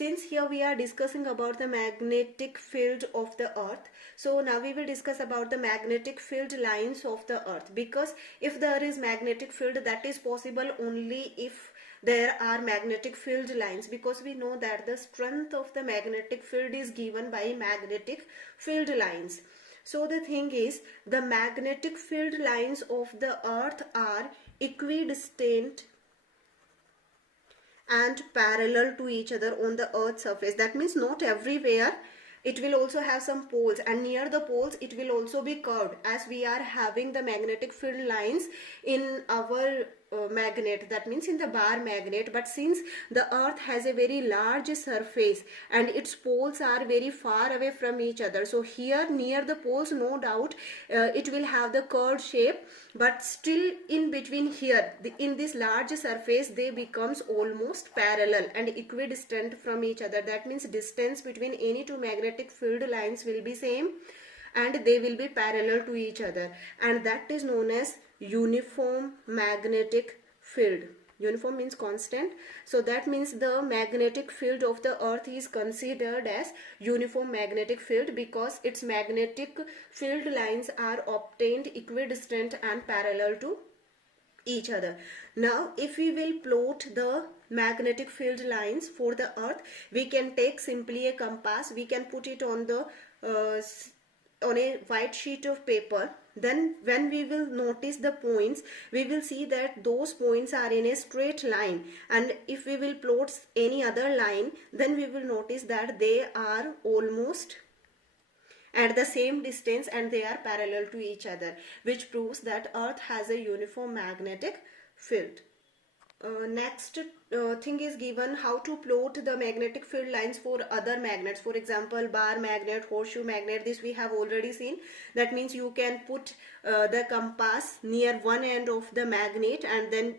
since here we are discussing about the magnetic field of the earth, so now we will discuss about the magnetic field lines of the earth, because if there is magnetic field, that is possible only if there are magnetic field lines, because we know that the strength of the magnetic field is given by magnetic field lines. So the thing is, the magnetic field lines of the earth are equidistant and parallel to each other on the earth's surface. That means not everywhere. It will also have some poles, and near the poles it will also be curved, as we are having the magnetic field lines in our magnet, that means in the bar magnet. But since the earth has a very large surface and its poles are very far away from each other, so here near the poles, no doubt it will have the curved shape, but still in between here, in this large surface, they becomes almost parallel and equidistant from each other. That means distance between any two magnetic field lines will be same and they will be parallel to each other, and that is known as uniform magnetic field. Uniform means constant, so that means the magnetic field of the earth is considered as uniform magnetic field, because its magnetic field lines are obtained equidistant and parallel to each other. Now if we will plot the magnetic field lines for the earth, we can take simply a compass, we can put it on the on a white sheet of paper. Then when we will notice the points, we will see that those points are in a straight line, and if we will plot any other line, then we will notice that they are almost at the same distance and they are parallel to each other, which proves that earth has a uniform magnetic field. Next thing is given how to plot the magnetic field lines for other magnets. For example, bar magnet, horseshoe magnet, this we have already seen. That means you can put the compass near one end of the magnet, and then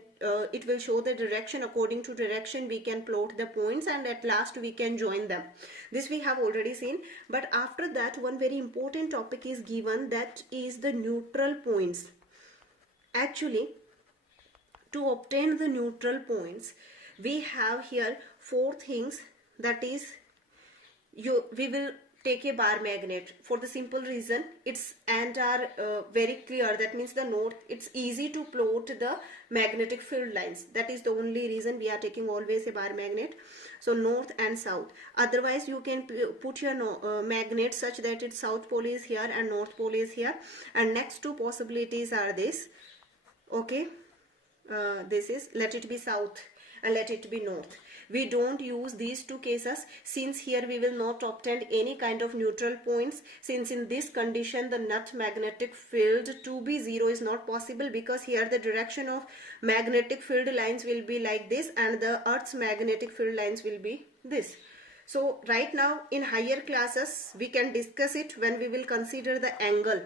it will show the direction. According to direction we can plot the points, and at last we can join them. This we have already seen. But after that, one very important topic is given, that is the neutral points. Actually, to obtain the neutral points, we have here four things. That is, we will take a bar magnet for the simple reason its ends are very clear. That means the north, it's easy to plot the magnetic field lines. That is the only reason we are taking always a bar magnet. So north and south. Otherwise you can put your magnet such that its south pole is here and north pole is here, and next two possibilities are this. Okay, this is, let it be south and let it be north. We don't use these two cases, since here we will not obtain any kind of neutral points, since in this condition the net magnetic field to be zero is not possible, because here the direction of magnetic field lines will be like this and the earth's magnetic field lines will be this. So right now in higher classes we can discuss it when we will consider the angle.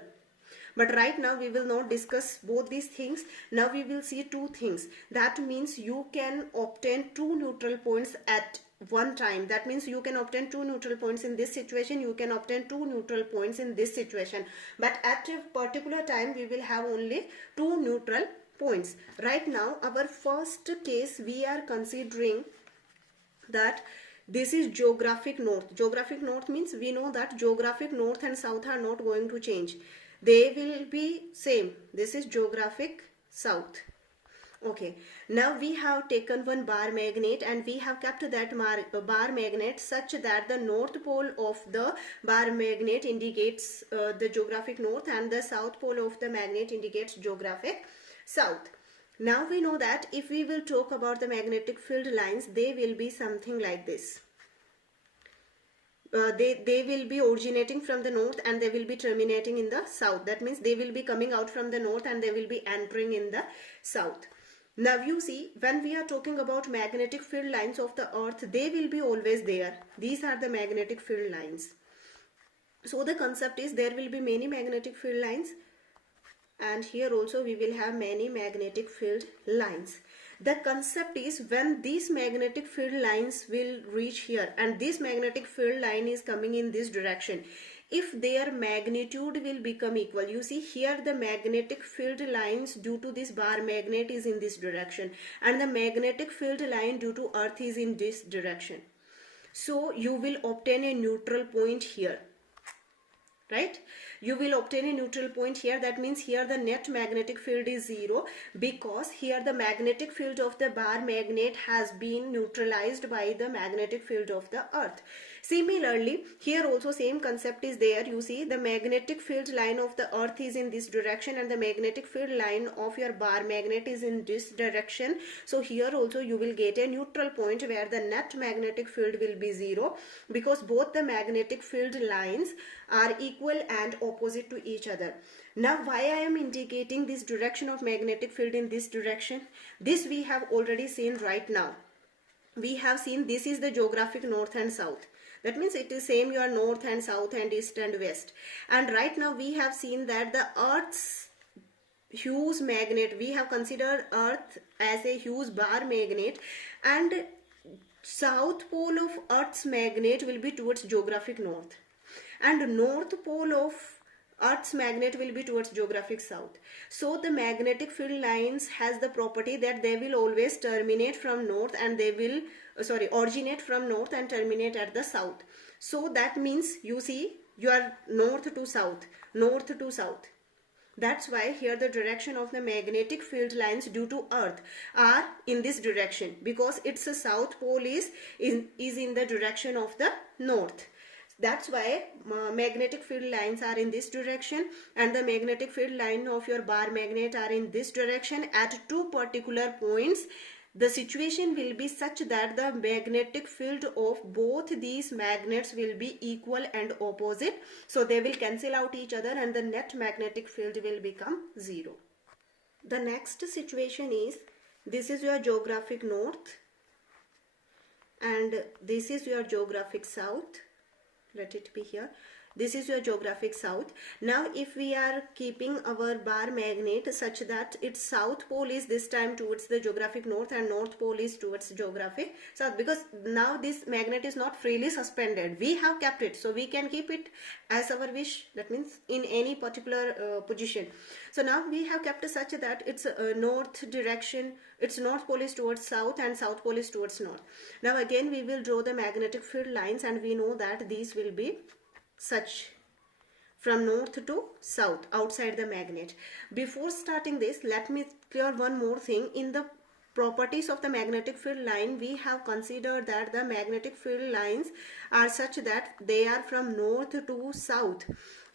But right now we will not discuss both these things. Now we will see two things. That means you can obtain two neutral points at one time. That means you can obtain two neutral points in this situation, you can obtain two neutral points in this situation. But at a particular time we will have only two neutral points. Right now our first case we are considering that this is geographic north. Geographic north means we know that geographic north and south are not going to change. They will be same. This is geographic south. Okay, now we have taken one bar magnet and we have kept that bar magnet such that the north pole of the bar magnet indicates the geographic north, and the south pole of the magnet indicates geographic south. Now we know that if we will talk about the magnetic field lines, they will be something like this. They will be originating from the north and they will be terminating in the south. That means they will be coming out from the north and they will be entering in the south. Now you see, when we are talking about magnetic field lines of the earth, they will be always there. These are the magnetic field lines. So the concept is there will be many magnetic field lines, and here also we will have many magnetic field lines. The concept is when these magnetic field lines will reach here and this magnetic field line is coming in this direction, if their magnitude will become equal. You see here the magnetic field lines due to this bar magnet is in this direction and the magnetic field line due to earth is in this direction. So you will obtain a neutral point here, right? You will obtain a neutral point here. That means here the net magnetic field is 0, because here the magnetic field of the bar magnet has been neutralized by the magnetic field of the earth. Similarly, here also same concept is there. You see, the magnetic field line of the earth is in this direction and the magnetic field line of your bar magnet is in this direction. So here also you will get a neutral point where the net magnetic field will be 0, because both the magnetic field lines are equal and opposite to each other. Now why I am indicating this direction of magnetic field in this direction? This we have already seen right now. We have seen this is the geographic north and south. That means it is same your north and south and east and west. And right now we have seen that the earth's huge magnet, we have considered earth as a huge bar magnet, and south pole of earth's magnet will be towards geographic north, and north pole of earth's magnet will be towards geographic south. So the magnetic field lines has the property that they will always terminate from north and they will originate from north and terminate at the south. So that means you see your north to south, north to south. That's why here the direction of the magnetic field lines due to earth are in this direction, because its south pole is in the direction of the north. That's why magnetic field lines are in this direction and the magnetic field line of your bar magnet are in this direction. At two particular points, the situation will be such that the magnetic field of both these magnets will be equal and opposite. So they will cancel out each other and the net magnetic field will become 0. The next situation is, this is your geographic north and this is your geographic south. Let it be here. This is your geographic south. Now if we are keeping our bar magnet such that its south pole is this time towards the geographic north and north pole is towards geographic south, because now this magnet is not freely suspended, we have kept it, so we can keep it as our wish. That means in any particular position. So now we have kept it such that its north direction, its north pole is towards south and south pole is towards north. Now again we will draw the magnetic field lines and we know that these will be such from north to south outside the magnet. Before starting this, let me clear one more thing. In the properties of the magnetic field line, we have considered that the magnetic field lines are such that they are from north to south,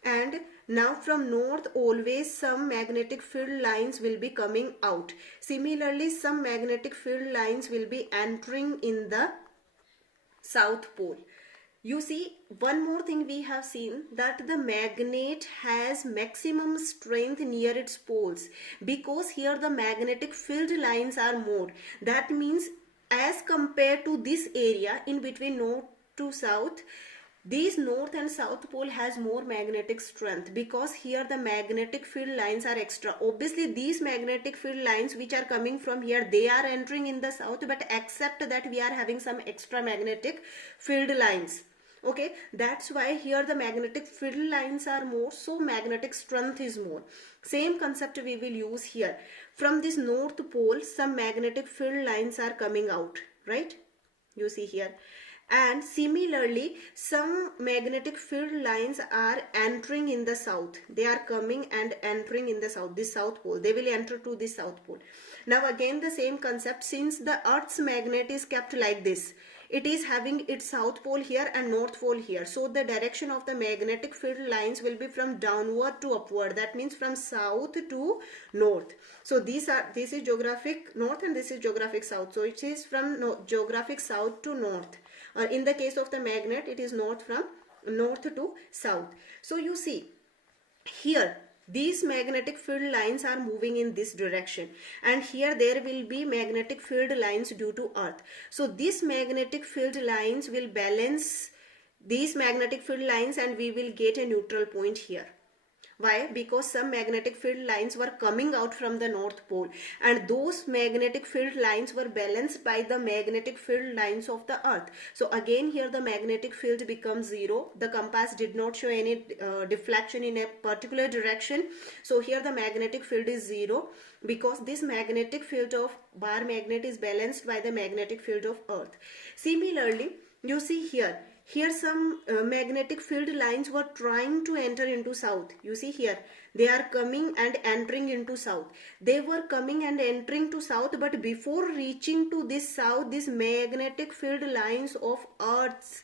and now from north always some magnetic field lines will be coming out. Similarly, some magnetic field lines will be entering in the south pole. You see, one more thing we have seen, that the magnet has maximum strength near its poles, because here the magnetic field lines are more. That means as compared to this area in between north to south, these north and south pole has more magnetic strength, because here the magnetic field lines are extra. Obviously these magnetic field lines which are coming from here, they are entering in the south, but except that we are having some extra magnetic field lines. Okay, that's why here the magnetic field lines are more, so magnetic strength is more. Same concept we will use here. From this north pole, some magnetic field lines are coming out, right? You see here. And similarly, some magnetic field lines are entering in the south. They are coming and entering in the south, this south pole. They will enter to the south pole. Now again the same concept, since the earth's magnet is kept like this, it is having its south pole here and north pole here. So the direction of the magnetic field lines will be from downward to upward. That means from south to north. So this is geographic north and this is geographic south. So it is from geographic south to north. Or in the case of the magnet, it is north from north to south. So you see here, these magnetic field lines are moving in this direction, and here there will be magnetic field lines due to earth. So these magnetic field lines will balance these magnetic field lines and we will get a neutral point here. Why? Because some magnetic field lines were coming out from the north pole, and those magnetic field lines were balanced by the magnetic field lines of the earth. So again here the magnetic field becomes 0. The compass did not show any deflection in a particular direction. So here the magnetic field is 0, because this magnetic field of bar magnet is balanced by the magnetic field of earth. Similarly, You see here some magnetic field lines were trying to enter into south. You see here, they are coming and entering into south. They were coming and entering to south, but before reaching to this south, these magnetic field lines of earth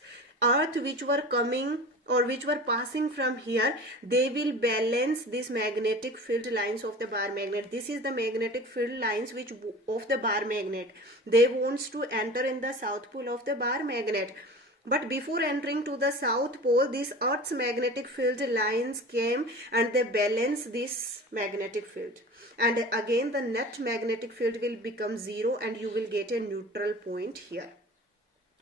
which were coming or which were passing from here, they will balance this magnetic field lines of the bar magnet. This is the magnetic field lines which of the bar magnet. They wants to enter in the south pole of the bar magnet. But before entering to the south pole, this earth's magnetic field lines came and they balance this magnetic field. And again the net magnetic field will become 0 and you will get a neutral point here.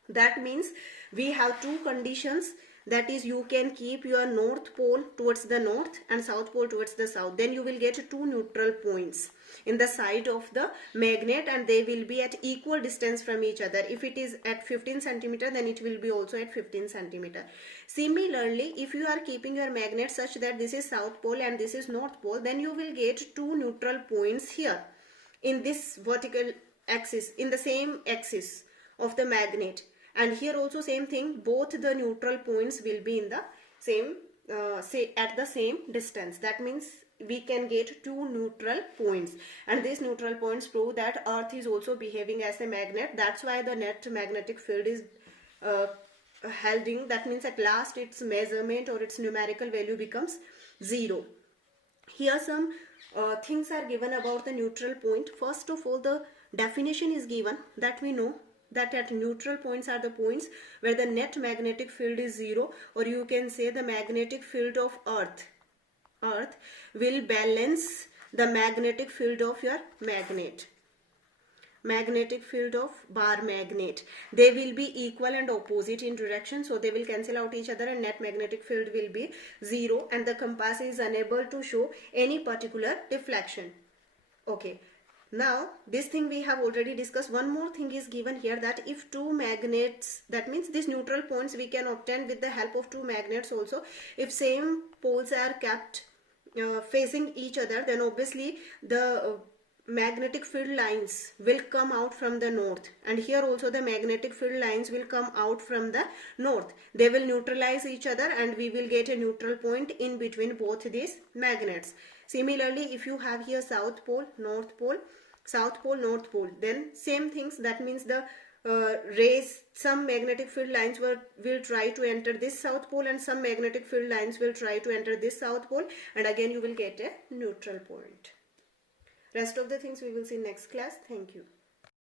That means we have two conditions. That is, you can keep your north pole towards the north and south pole towards the south. Then you will get two neutral points in the side of the magnet and they will be at equal distance from each other. If it is at 15 centimeter, then it will be also at 15 centimeter. Similarly, if you are keeping your magnet such that this is south pole and this is north pole, then you will get two neutral points here in this vertical axis, in the same axis of the magnet. And here also same thing, both the neutral points will be in the same at the same distance. That means we can get two neutral points, and these neutral points prove that earth is also behaving as a magnet. That's why the net magnetic field is holding. That means at last its measurement or its numerical value becomes 0. Here some things are given about the neutral point. First of all, the definition is given, that we know that at neutral points are the points where the net magnetic field is 0, or you can say the magnetic field of earth will balance the magnetic field of your magnet. Magnetic field of bar magnet, they will be equal and opposite in direction, so they will cancel out each other and net magnetic field will be 0 and the compass is unable to show any particular deflection. Okay. Now this thing we have already discussed. One more thing is given here, that if two magnets, that means these neutral points we can obtain with the help of two magnets also. If same poles are kept facing each other, then obviously the magnetic field lines will come out from the north, and here also the magnetic field lines will come out from the north. They will neutralize each other and we will get a neutral point in between both these magnets. Similarly, if you have here south pole, north pole, south pole, north pole, then same things. That means the rays, some magnetic field lines will try to enter this south pole and some magnetic field lines will try to enter this south pole, and again you will get a neutral point. Rest of the things we will see next class. Thank you.